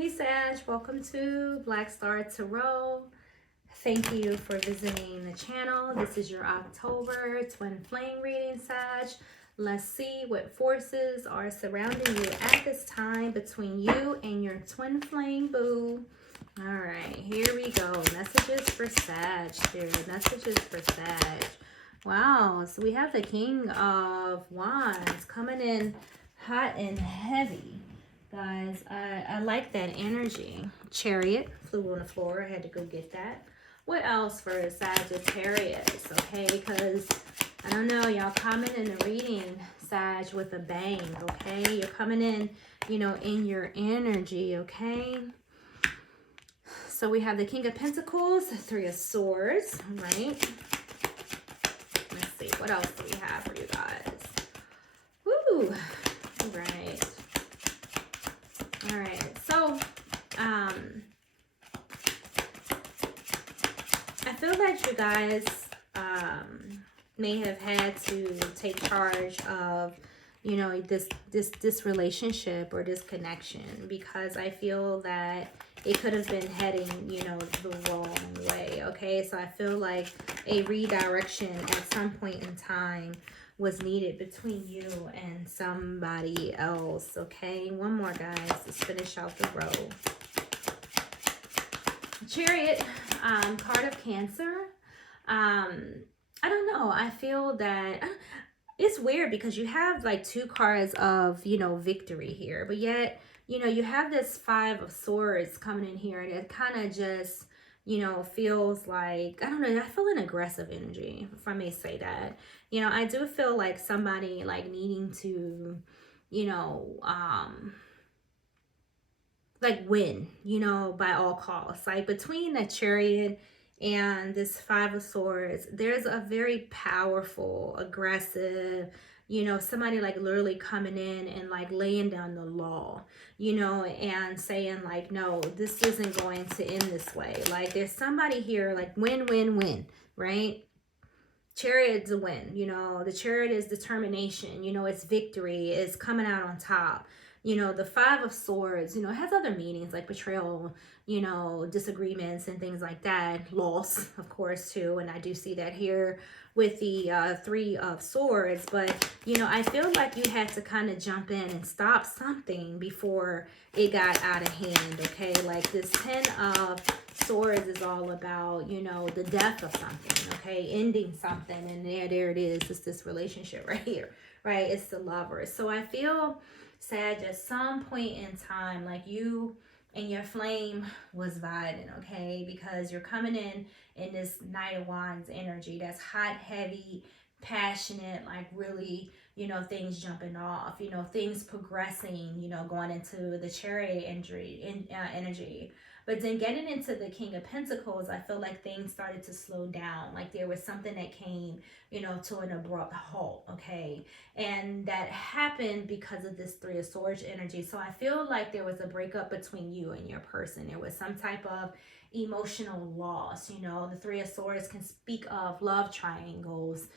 Hey Sag, welcome to Black Star Tarot. Thank you for visiting the channel. This is your October twin flame reading, Sag. Let's see what forces are surrounding you at this time between you and your twin flame boo. All right, here we go. Messages for Sag, Spirit. Messages for Sag. Wow, so we have the King of Wands coming in hot and heavy. Guys, I like that energy. Chariot flew on the floor. I had to go get that. What else for Sagittarius? Okay, because I don't know, y'all coming in the reading, Sag, with a bang. Okay, you're coming in, in your energy. Okay. So we have the King of Pentacles, Three of Swords. Right. Let's see, what else do we have for you guys? Woo! All right. All right, so I feel like you guys may have had to take charge of, this relationship or this connection, because I feel that it could have been heading, the wrong way. Okay, so I feel like a redirection at some point in time was needed between you and somebody else. Okay, one more, guys. Let's finish out the row. Chariot, card of Cancer. I don't know. I feel that it's weird because you have like two cards of, victory here, but yet, you have this Five of Swords coming in here, and it kind of just, feels like, I don't know, I feel an aggressive energy, if I may say that. I do feel like somebody like needing to, like win, by all costs. Like between the Chariot and this Five of Swords, there's a very powerful, aggressive, somebody like literally coming in and like laying down the law, and saying like, no, this isn't going to end this way. Like there's somebody here like win, win, win, right? Chariot's a win, the Chariot is determination, it's victory, it's coming out on top. The Five of Swords, it has other meanings like betrayal, disagreements and things like that. Loss, of course, too. And I do see that here with the Three of Swords. But, I feel like you had to kind of jump in and stop something before it got out of hand, okay? Like this Ten of Swords is all about, the death of something, okay? Ending something. And there it is. It's this relationship right here, right? It's the Lovers. So I feel, Sag, at some point in time, like you and your flame was vibing, okay? Because you're coming in this Knight of Wands energy that's hot, heavy, passionate, like really, things jumping off, things progressing, going into the Chariot energy. But then getting into the King of Pentacles, I feel like things started to slow down. Like there was something that came, to an abrupt halt, okay? And that happened because of this Three of Swords energy. So I feel like there was a breakup between you and your person. There was some type of emotional loss. The Three of Swords can speak of love triangles,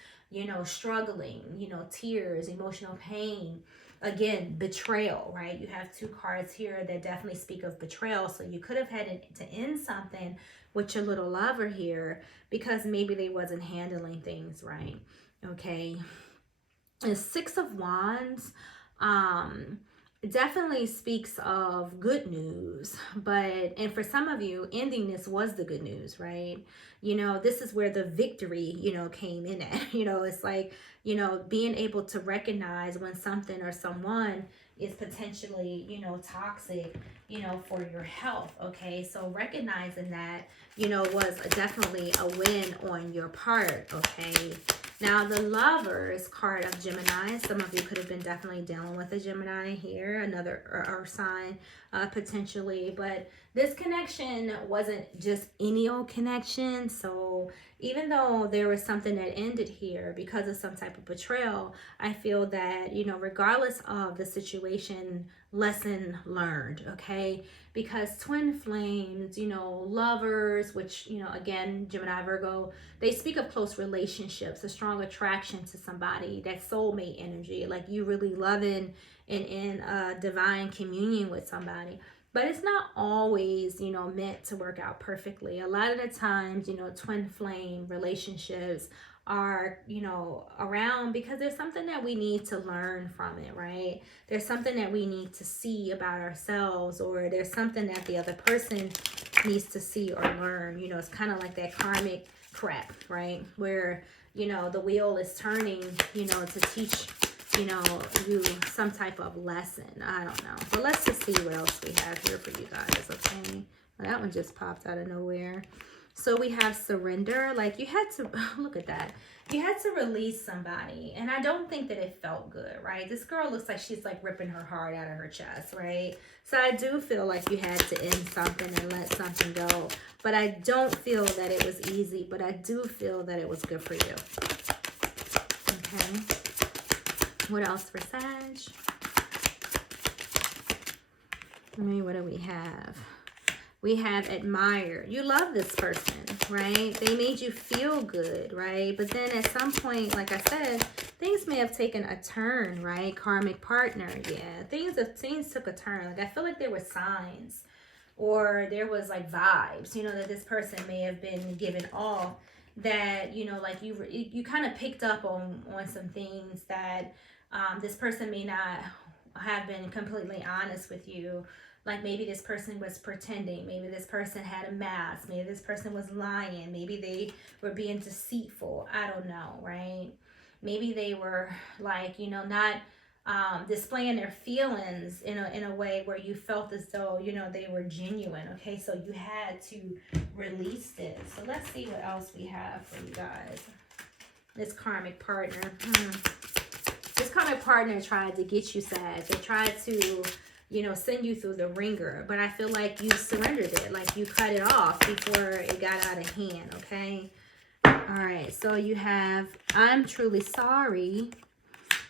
struggling, tears, emotional pain. Again, betrayal, right? You have two cards here that definitely speak of betrayal. So you could have had to end something with your little lover here because maybe they wasn't handling things right. Okay. And Six of Wands definitely speaks of good news, and for some of you, ending this was the good news, right? This is where the victory, came in at. It's like, being able to recognize when something or someone is potentially, toxic, for your health, okay? So recognizing that, was definitely a win on your part, okay? Now, the Lovers card of Gemini. Some of you could have been definitely dealing with a Gemini here, another Earth sign, potentially. But this connection wasn't just any old connection. So even though there was something that ended here because of some type of betrayal, I feel that, regardless of the situation, lesson learned, okay? Because twin flames, lovers, which, again, Gemini, Virgo, they speak of close relationships, a strong attraction to somebody, that soulmate energy, like you really loving and in divine communion with somebody. But it's not always, meant to work out perfectly. A lot of the times, twin flame relationships are, around because there's something that we need to learn from it, right? There's something that we need to see about ourselves, or there's something that the other person needs to see or learn. It's kind of like that karmic crap, right? Where, the wheel is turning, to teach you some type of lesson. I don't know. But let's just see what else we have here for you guys, okay? Well, that one just popped out of nowhere. So we have surrender. Like you had to, look at that. You had to release somebody. And I don't think that it felt good, right? This girl looks like she's like ripping her heart out of her chest, right? So I do feel like you had to end something and let something go. But I don't feel that it was easy. But I do feel that it was good for you. Okay. What else for Sag? What do we have? We have admire. You love this person, right? They made you feel good, right? But then at some point, like I said, things may have taken a turn, right? Karmic partner, yeah. Things took a turn. Like I feel like there were signs, or there was like vibes, that this person may have been given off, that, like you kind of picked up on some things that this person may not have been completely honest with you. Like maybe this person was pretending. Maybe this person had a mask. Maybe this person was lying. Maybe they were being deceitful. I don't know, right? Maybe they were like, not displaying their feelings in a way where you felt as though, they were genuine. Okay, so you had to release this. So let's see what else we have for you guys. This karmic partner. This karmic partner tried to get you sad. They tried to, send you through the ringer. But I feel like you surrendered it. Like you cut it off before it got out of hand, okay? All right, so you have, I'm truly sorry.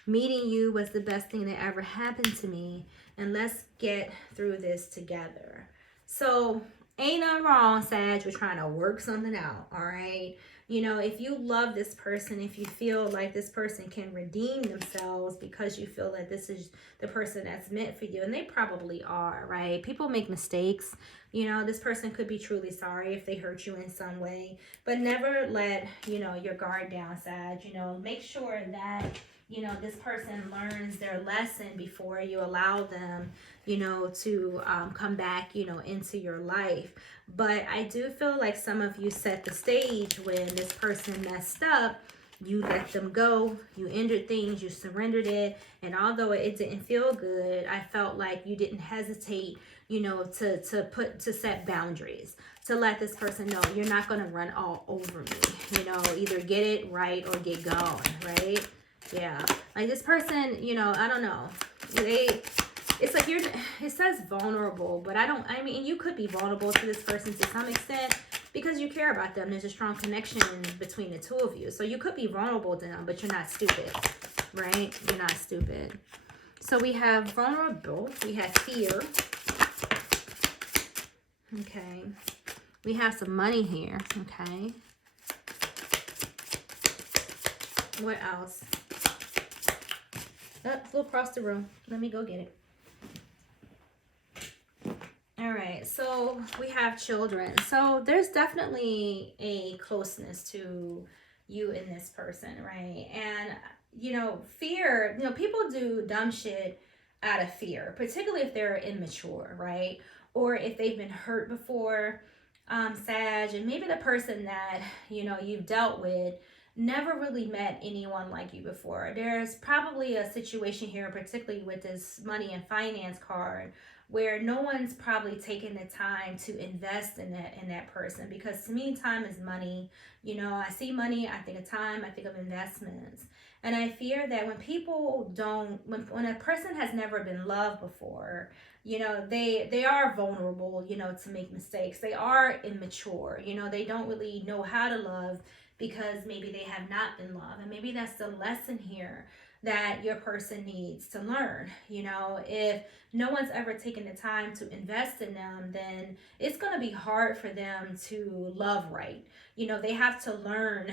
Meeting you was the best thing that ever happened to me. And let's get through this together. So ain't nothing wrong, Sag. We're trying to work something out, all right? If you love this person, if you feel like this person can redeem themselves because you feel that this is the person that's meant for you, and they probably are, right? People make mistakes. This person could be truly sorry if they hurt you in some way, but never let, your guard down, Sag. Make sure that, this person learns their lesson before you allow them, to come back, into your life. But I do feel like some of you set the stage when this person messed up. You let them go, you ended things, you surrendered it. And although it didn't feel good, I felt like you didn't hesitate, to set boundaries, to let this person know you're not going to run all over me, either get it right or get going, right? Yeah, like this person, I don't know. It's like it says vulnerable, but I mean, you could be vulnerable to this person to some extent because you care about them. There's a strong connection between the two of you. So you could be vulnerable to them, but you're not stupid, right? You're not stupid. So we have vulnerable, we have fear. Okay. We have some money here, okay? What else? Oh, flew across the room. Let me go get it. All right, so we have children. So there's definitely a closeness to you and this person, right? And, fear, people do dumb shit out of fear, particularly if they're immature, right? Or if they've been hurt before, Sag, and maybe the person that, you've dealt with never really met anyone like you before. There's probably a situation here, particularly with this money and finance card, where no one's probably taken the time to invest in that person. Because to me, time is money. I see money, I think of time, I think of investments. And I fear that when people don't, when a person has never been loved before, they are vulnerable, to make mistakes. They are immature, they don't really know how to love because maybe they have not been loved. And maybe that's the lesson here that your person needs to learn. If no one's ever taken the time to invest in them, then it's going to be hard for them to love right. They have to learn,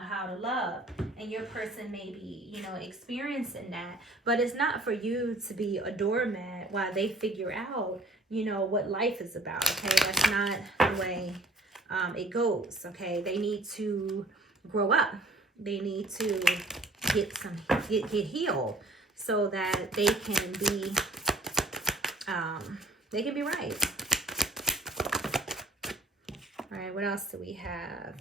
how to love. And your person may be, experiencing that. But it's not for you to be a doormat while they figure out, you know, what life is about. Okay, that's not the way it goes. Okay, they need to grow up. They need to get healed so that they can be right. All right, what else do we have?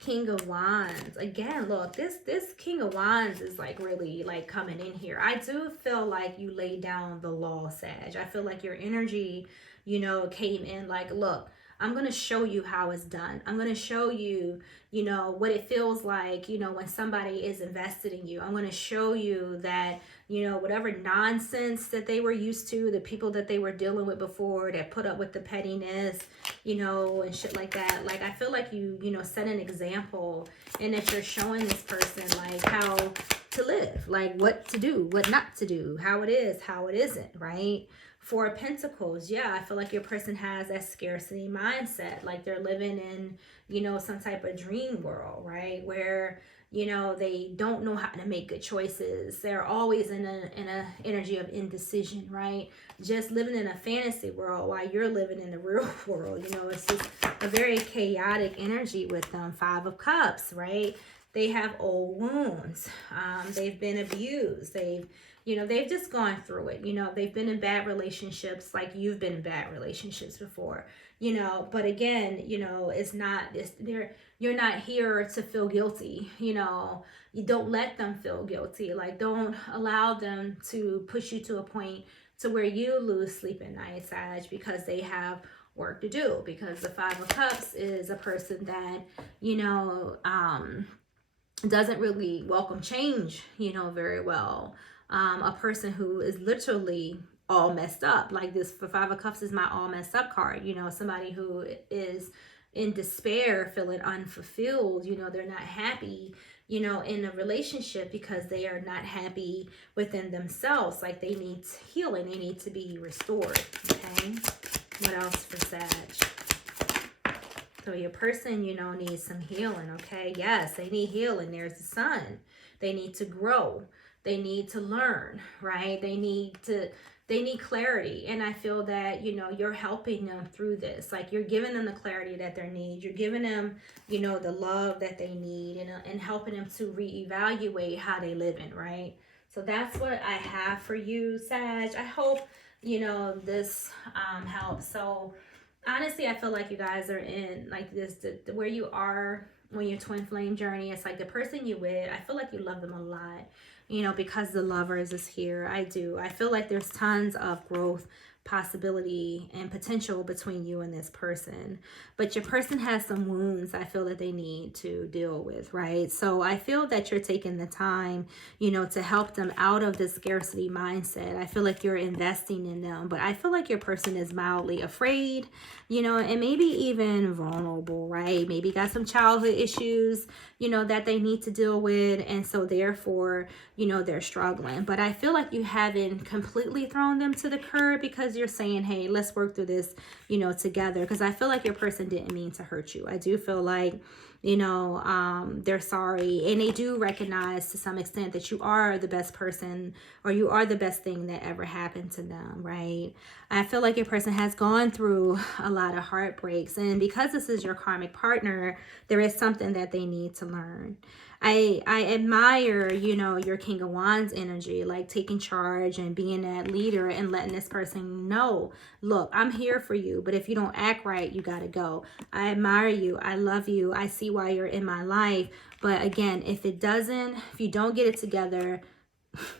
King of Wands. Again, look, this King of Wands is like really like coming in here. I do feel like you laid down the law, Sag. I feel like your energy, you know, came in like, look, I'm going to show you how it's done. I'm going to show you, you know, what it feels like, you know, when somebody is invested in you. I'm going to show you that, you know, whatever nonsense that they were used to, the people that they were dealing with before that put up with the pettiness, you know, and shit like that. Like, I feel like you know, set an example, and that you're showing this person like how to live, like what to do, what not to do, how it is, how it isn't, right? Four of Pentacles. Yeah, I feel like your person has that scarcity mindset. Like they're living in, you know, some type of dream world, right? Where, you know, they don't know how to make good choices. They're always in a energy of indecision, right? Just living in a fantasy world while you're living in the real world. You know, it's just a very chaotic energy with them. Five of Cups, right? They have old wounds. They've been abused. They've just gone through it. You know, they've been in bad relationships like you've been in bad relationships before, you know, but again, you know, you're not here to feel guilty. You know, you don't let them feel guilty. Like, don't allow them to push you to a point to where you lose sleep at night, Sag, because they have work to do. Because the Five of Cups is a person that, you know, doesn't really welcome change, you know, very well. A person who is literally all messed up. Like this, for Five of Cups is my all messed up card. You know, somebody who is in despair, feeling unfulfilled. You know, they're not happy, you know, in a relationship because they are not happy within themselves. Like they need healing. They need to be restored. Okay. What else for Sag? So your person, you know, needs some healing, okay? Yes, they need healing. There's the sun. They need to grow. They need to learn, right? They need clarity. And I feel that, you know, you're helping them through this. Like you're giving them the clarity that they need. You're giving them, you know, the love that they need, and helping them to reevaluate how they live in, right? So that's what I have for you, Sag. I hope, you know, this helps. So honestly, I feel like you guys are in like this, where you are when your twin flame journey. It's like the person you with, I feel like you love them a lot, you know, because the Lovers is here. I do. I feel like there's tons of growth, possibility, and potential between you and this person. But your person has some wounds I feel that they need to deal with, right? So I feel that you're taking the time, you know, to help them out of the scarcity mindset. I feel like you're investing in them, but I feel like your person is mildly afraid, you know, and maybe even vulnerable, right? Maybe got some childhood issues, you know, that they need to deal with. And so therefore, you know, they're struggling. But I feel like you haven't completely thrown them to the curb, because you're saying, hey, let's work through this, you know, together. Because I feel like your person didn't mean to hurt you. I do feel like, you know, they're sorry, and they do recognize to some extent that you are the best person, or you are the best thing that ever happened to them, right? I feel like your person has gone through a lot of heartbreaks, and because this is your karmic partner, there is something that they need to learn. I admire, you know, your King of Wands energy, like taking charge and being that leader and letting this person know, look, I'm here for you, but if you don't act right, you got to go. I admire you. I love you. I see why you're in my life. But again, if you don't get it together,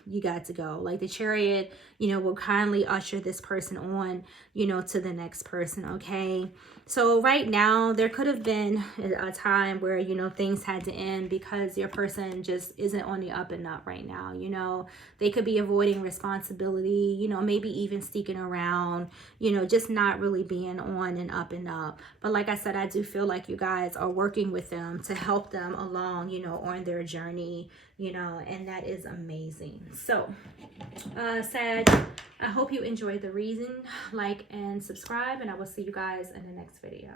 you got to go. Like the Chariot, you know, will kindly usher this person on, you know, to the next person. Okay. So right now there could have been a time where, you know, things had to end because your person just isn't on the up and up right now. You know, they could be avoiding responsibility, you know, maybe even sneaking around, you know, just not really being on and up. But like I said, I do feel like you guys are working with them to help them along, you know, on their journey, you know, and that is amazing. So, Sag, I hope you enjoyed the reading. Like and subscribe, and I will see you guys in the next video.